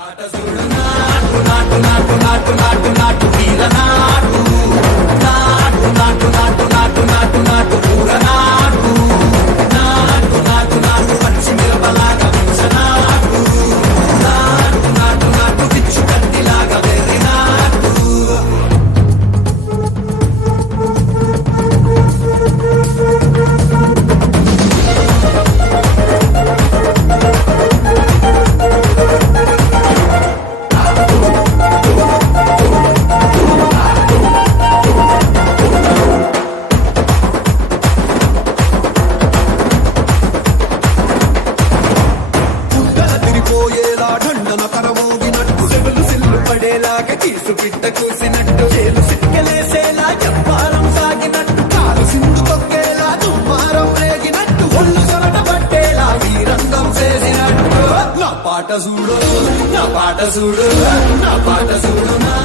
పాట చూడు నాటు నాటు నాటు నాటు నాటు నాటు వీర నాటు నాటు నాటు నాటు నాటు నాటు నాటు పూర నాటు నాటు నాటు నాటు పచ్చి మిరపలాగా వించ నాటు నాటు నాటు నాటు పిచ్చు కత్తిలాగా వెర్రి నాటు పోయేలా ఢండన కరమోగినట్టు సెవెలు సిల్లు పడేలాగా కీసు పిట్ట కూసినట్టు చేలు సిక్కలేసేలా చెప్పారం సాగినట్టు కాలు సిండు తొక్కేలా దుమ్మారం రేగినట్టు ఒళ్ళు సొరట పట్టేలా వీరంగం చేసినట్టు నా పాట చూడు నా పాట చూడు నా పాట చూడు నా